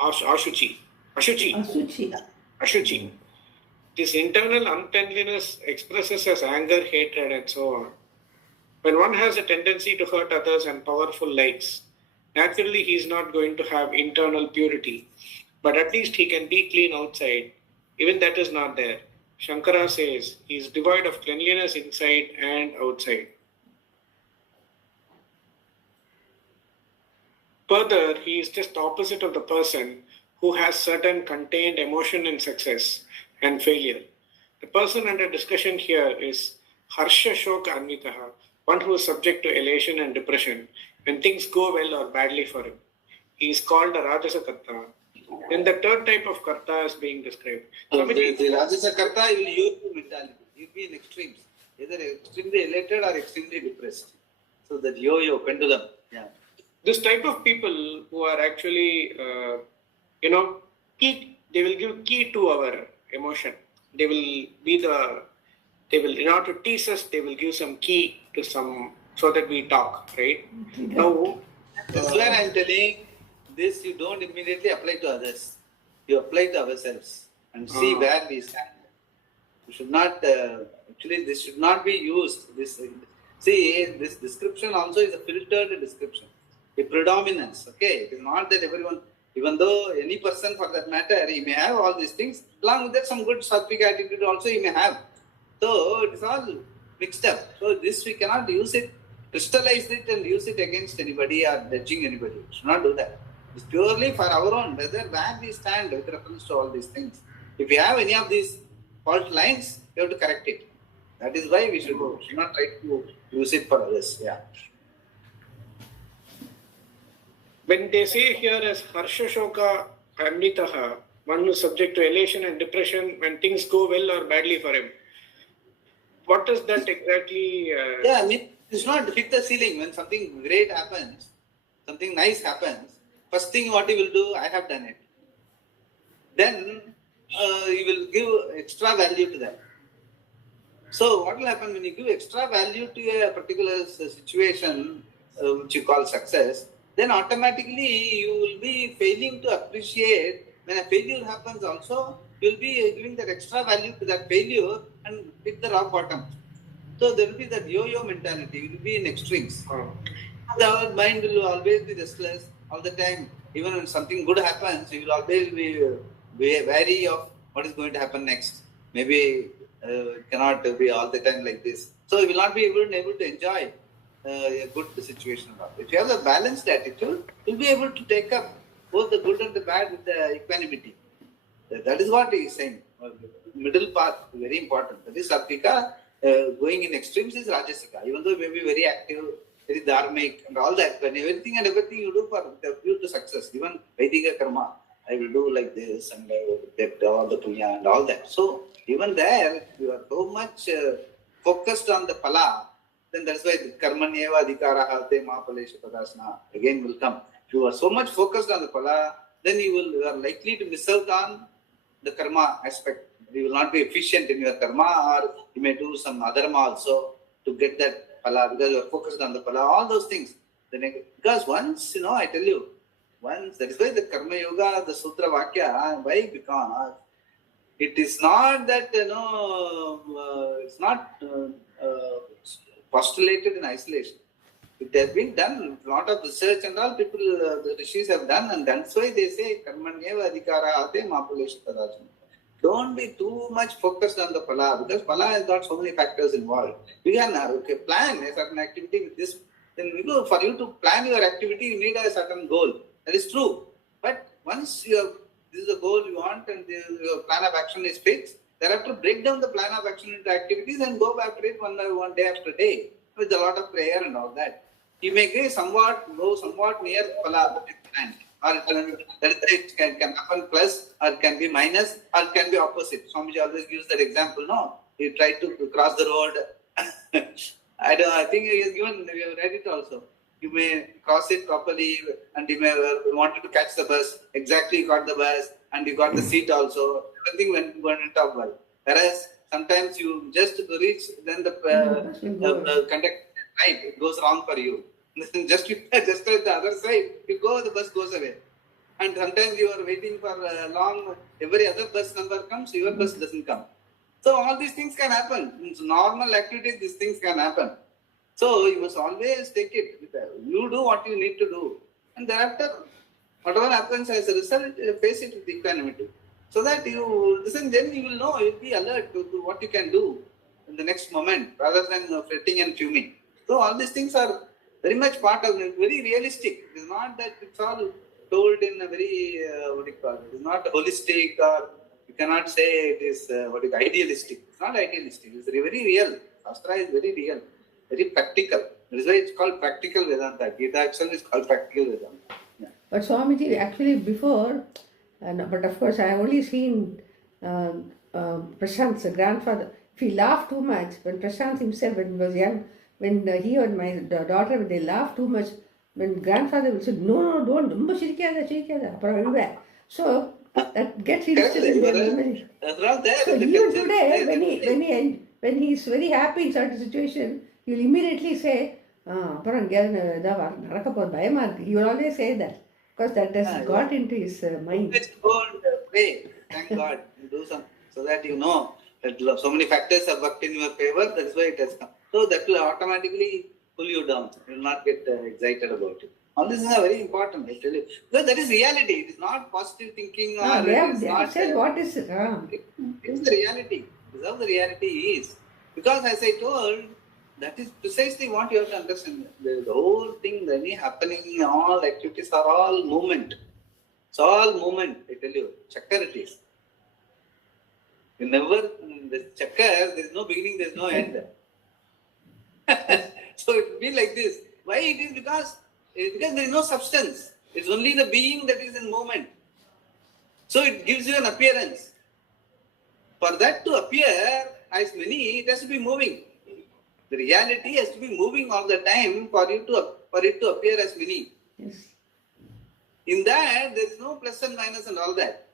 Ashuchi. Ashuchi. This internal uncleanliness expresses as anger, hatred, and so on. When one has a tendency to hurt others and powerful likes, naturally he is not going to have internal purity, but at least he can be clean outside. Even that is not there. Shankara says he is devoid of cleanliness inside and outside. Further, he is just opposite of the person who has certain contained emotion in success and failure. The person under discussion here is Harsha Shoka Anvitaha, one who is subject to elation and depression when things go well or badly for him. He is called a Rajasa Karta. Then the third type of Karta is being described. So the Rajasa Karta will use mentality. He will be in extremes, either extremely elated or extremely depressed. So that yo-yo, pendulum. Yeah. This type of people who are actually, key, they will give key to our emotion. They will in order to tease us, they will give some key to some, so that we talk, right? Now, that's where I am telling this, you don't immediately apply to others. You apply to ourselves and see where we stand. You should not, actually this should not be used. This description also is a filtered description. A predominance, okay? It is not that everyone, even though any person for that matter, he may have all these things, along with that some good sattvic attitude also he may have. So it is all mixed up. So this we cannot use it, crystallize it and use it against anybody or judging anybody. We should not do that. It's purely for our own, whether where we stand with reference to all these things. If we have any of these fault lines, we have to correct it. That is why we should not try to use it for others. Yeah. When they say here as Harsha Shoka Anvitaha, one who is subject to elation and depression when things go well or badly for him, what does that exactly... Yeah, I mean, it's not hit the ceiling. When something great happens, something nice happens, first thing what he will do, I have done it. Then he will give extra value to that. So what will happen when you give extra value to a particular situation, which you call success, then automatically you will be failing to appreciate when a failure happens also, you will be giving that extra value to that failure and hit the rock bottom. So there will be that yo-yo mentality, you will be in extremes. Our mind will always be restless all the time. Even when something good happens, you will always be wary of what is going to happen next. Maybe it cannot be all the time like this. So you will not be able to enjoy a good situation. If you have a balanced attitude, you will be able to take up both the good and the bad with the equanimity. That is what he is saying. Middle path, very important. That is Sattvika. Going in extremes is Rajasika. Even though you may be very active, very dharmic and all that, but everything you do for the view to success. Even Vedika karma, I will do like this and I will get all the punya and all that. So even there, you are so much focused on the phala, then that's why the karmanyeva adhikara te mahapalesha padasana again will come. If you are so much focused on the phala, then you are likely to miss out on the karma aspect. You will not be efficient in your karma, or you may do some adharma also to get that phala because you are focused on the phala, all those things. Because once, I tell you, that is why the karma yoga, the sutra vakya, why? Because it is not that, it's not postulated in isolation. It has been done, a lot of research and all people, the rishis have done, and that's why they say karmanyeva adhikara ate mahapalesha tadachana. don't be too much focused on the phala, because phala has got so many factors involved. You can plan a certain activity with this. Then for you to plan your activity, you need a certain goal. That is true. But once this is the goal you want and your plan of action is fixed, thereafter break down the plan of action into activities and go back to it one day after day with a lot of prayer and all that. You may go somewhat near phala plan. Or it can happen plus, or it can be minus, or it can be opposite. Swamiji always gives that example. No, you try to cross the road. I think he has given. We have read it also. You may cross it properly, and you may wanted to catch the bus. Exactly, you got the bus, and you got the seat also. Everything went up well. Whereas sometimes you just reach, then the conductor right, it goes wrong for you. Just at the other side, you go, the bus goes away. And sometimes you are waiting for long, every other bus number comes, your bus doesn't come. So all these things can happen. In normal activities, these things can happen. So you must always take it. You do what you need to do. And thereafter, whatever happens as a result, face it with equanimity. So that you listen, then you will know, you'll be alert to what you can do in the next moment, rather than fretting and fuming. So all these things are very much part of it, very realistic. It is not that it's all told in a very, it is not holistic, or you cannot say it is idealistic. It's not idealistic, it's very real. Shastra is very real, very practical. That is why it's called practical Vedanta. Gita itself is called practical Vedanta. Yeah. But Swamiji, actually before, but of course I have only seen Prashant's grandfather. If he laughed too much, when Prashant himself, when he was young, when he and my daughter, they laughed too much, when grandfather would say, no, don't, so that gets registered in their memory. So even today, when he is very happy in certain situation, he will immediately say, he will always say that, because that has got into his mind. It's good, pray, thank God, you do something, so that you know that so many factors have worked in your favor, that's why it has come. So that will automatically pull you down. You will not get excited about it. All this is very important, I tell you. Because that is reality. It is not positive thinking. Or They have said what is it? It is the reality. This is how the reality is. Because as I told, that is precisely what you have to understand. The whole thing, any happening, all activities are all movement. It's all movement, I tell you. Chakkar it is. You never, the chakkar, there is no beginning, there is no end. So it will be like this. Why it is? Because there is no substance. It's only the being that is in movement. So it gives you an appearance. For that to appear as many, it has to be moving. The reality has to be moving all the time for it to appear as many. Yes. In that, there is no plus and minus and all that.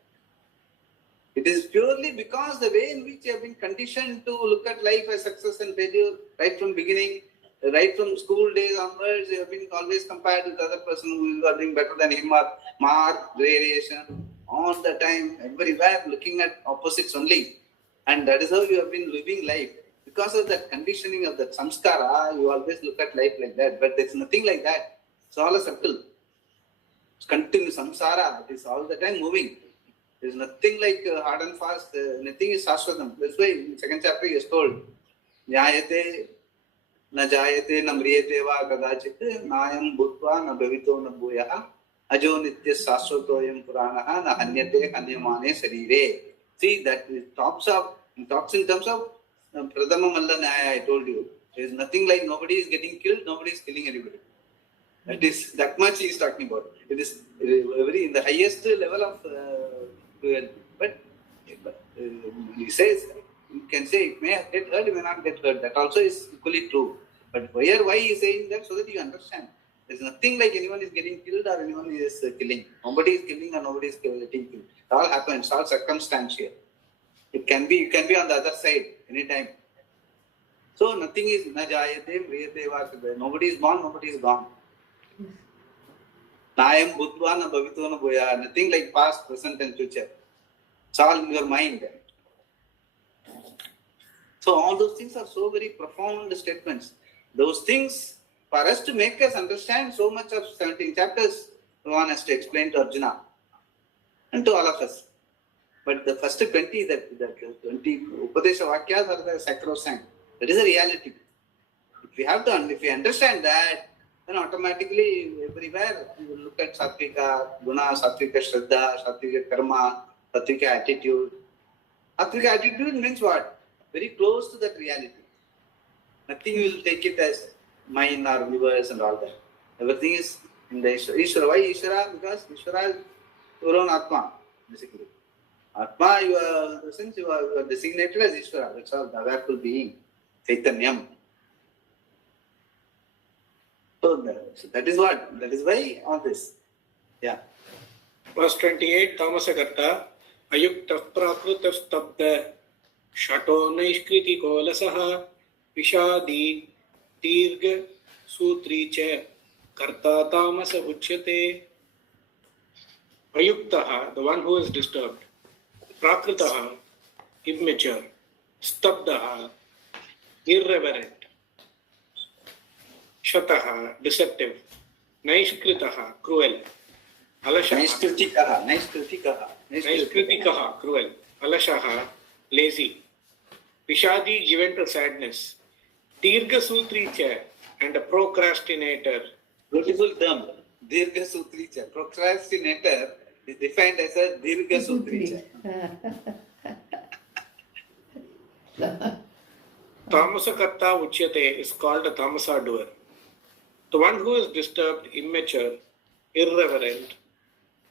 It is purely because the way in which you have been conditioned to look at life as success and failure right from beginning, right from school days onwards, you have been always compared with the other person who is doing better than him, or mark, variation, all the time, everywhere looking at opposites only. And that is how you have been living life. Because of that conditioning of that samskara, you always look at life like that. But there is nothing like that. It's all a circle. It's continuous samsara. It is all the time moving. There is nothing like hard and fast. Nothing is shashvatam. That's why in the second chapter he is told, Jayate, na jayate, na mriyate va kadachit, nayam bhutva, na bhavito, na bhuyaha, ajo nitya shashvatoyam puranaha, na hanyate, hanyamane sarire. See, that it talks in terms of Pradama Malla Nyaya, I told you. There is nothing like nobody is getting killed, nobody is killing anybody. That much he is talking about. It is very in the highest level of cruelty. But he says, you can say it may get hurt, it may not get hurt. That also is equally true. But why he is saying that? So that you understand. There is nothing like anyone is getting killed or anyone is killing. Nobody is killing or nobody is getting killed. It all happens, all circumstantial. You can be on the other side anytime. So nothing is na jayate, vriyate va. Nobody is born, nobody is gone. Nayam bhutva na bhavito na bhuya. Nothing like past, present and future. It's all in your mind. So all those things are so very profound statements. Those things, for us to make us understand so much of 17 chapters, one has to explain to Arjuna and to all of us. But the first 20, that 20 Upadesha Vakyas are the sacrosanct. That is a reality. If we understand that, then automatically everywhere we will look at Sattvika Guna, Sattvika Shraddha, Sattvika Karma, Sattvika attitude. Sattvika attitude means what? Very close to that reality. Nothing will take it as mine or yours and all that. Everything is in the Ishvara. Why Ishvara? Because Ishvara is your own Atma, basically. Atma, since you are designated as Ishvara, that's all, the awareness being, Chaitanyam. So that is what, that is why all this. Yeah. Verse 28, Tamasakarta, Ayukta Prakrita Stabda, Shato Naishkriti Kolasaha, Vishadi, Dirga, Sutricha, Karta Tamasa Uchyate. Ayuktaha, the one who is disturbed. Prakritaha, immature. Stabdaha, irreverent. Shataha, deceptive. Naishkritaha, cruel. Alashaha, Naiskritikaha, cruel. Alashaha, lazy. Vishadi, given to sadness. Dirga Sutricha, and a procrastinator. Beautiful term. Dirga Sutricha. Procrastinator is defined as a Dirga Sutricha. Tamasakarta Uchyate is called a tamasa doer. The one who is disturbed, immature, irreverent,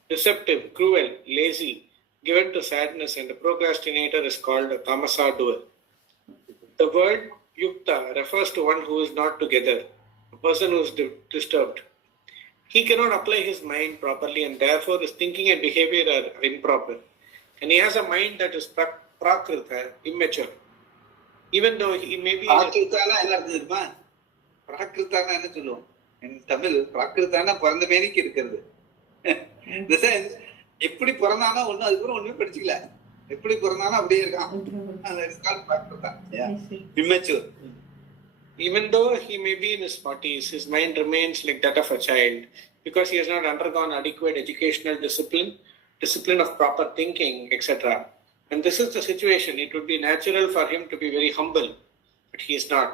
deceptive, cruel, lazy, given to sadness, and a procrastinator is called a tamasa doer. The word yukta refers to one who is not together, a person who is disturbed. He cannot apply his mind properly, and therefore his thinking and behavior are improper. And he has a mind that is prakrita, immature. Even though he may be... Prakritana என்ன சொல்லுவோம் in Tamil, Prakritana பிறந்த மேனிக்கு இருக்கிறது. The sense, எப்படி பிறந்தானா ஒன்றும் அதுக்கப்புறம் ஒன்றுமே படிச்சுக்கல, எப்படி பிறந்தானா அப்படியே இருக்கான். It's called Prakrita. Yeah. Immature. Even though he may be in his 40s, his mind remains like that of a child because he has not undergone adequate educational discipline of proper thinking, etc. And this is the situation. It would be natural for him to be very humble, but he is not.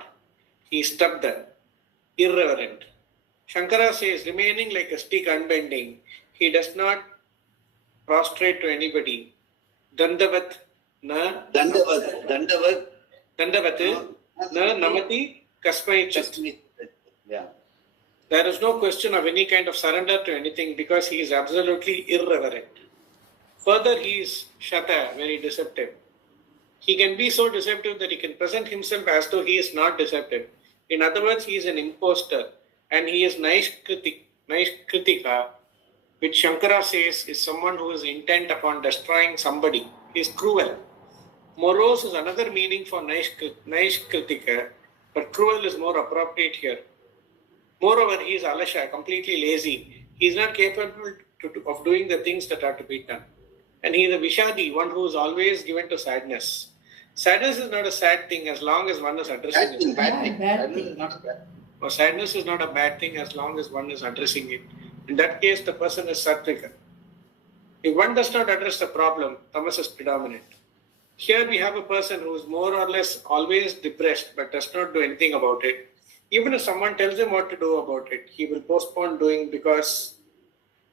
He is stuck there, irreverent. Shankara says, remaining like a stick unbending, he does not prostrate to anybody. Dandavat na namati kasmai chit. Yeah. There is no question of any kind of surrender to anything because he is absolutely irreverent. Further, he is shata, very deceptive. He can be so deceptive that he can present himself as though he is not deceptive. In other words, he is an imposter and he is Naishkritika, which Shankara says is someone who is intent upon destroying somebody. He is cruel. Morose is another meaning for Naishkritika, but cruel is more appropriate here. Moreover, he is alasha, completely lazy. He is not capable of doing the things that are to be done. And he is a vishadi, one who is always given to sadness. Sadness is not a sad thing as long as one is addressing it. Or sadness is not a bad thing as long as one is addressing it. In that case, the person is sattvika. If one does not address the problem, tamas is predominant. Here we have a person who is more or less always depressed but does not do anything about it. Even if someone tells him what to do about it, he will postpone doing because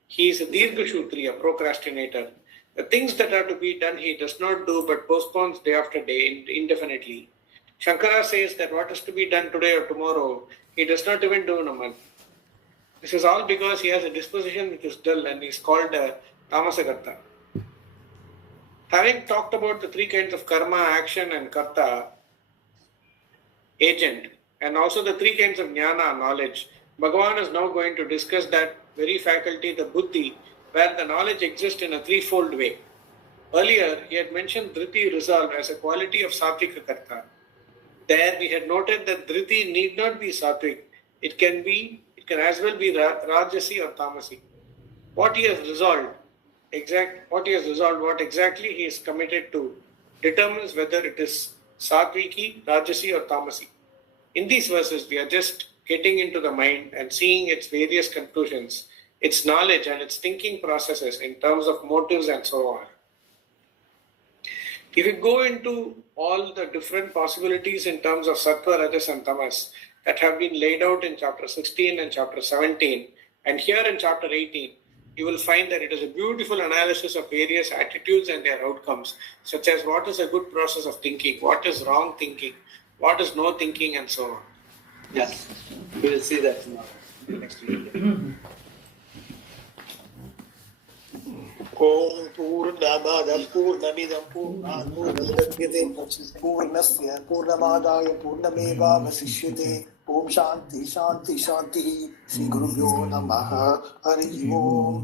he is a dirga shutri, a procrastinator. The things that are to be done he does not do but postpones day after day indefinitely. Shankara says that what is to be done today or tomorrow, he does not even do in a month. This is all because he has a disposition which is dull and is called a tamasakarta. Having talked about the three kinds of karma, action and karta, agent, and also the three kinds of jnana, knowledge, Bhagavan is now going to discuss that very faculty, the buddhi, where the knowledge exists in a threefold way. Earlier, he had mentioned dhriti, resolve, as a quality of sattvika karta. There we had noted that dhriti need not be sattvic. It can as well be rajasi or tamasi. What he has resolved, what exactly he is committed to, determines whether it is sattviki, rajasi or tamasi. In these verses, we are just getting into the mind and seeing its various conclusions, its knowledge and its thinking processes in terms of motives and so on. If you go into all the different possibilities in terms of sattva, rajas and tamas that have been laid out in chapter 16 and chapter 17, and here in chapter 18, you will find that it is a beautiful analysis of various attitudes and their outcomes, such as what is a good process of thinking, what is wrong thinking, what is no thinking, and so on. Yes, we will see that now next week. Om Purnamada Purnamidam Purnamudapyate Purnasya Purnamadaya Purnameva Vasishyate Om Shanti Shanti Shanti Shri Gurubhyo Namaha Hari Om.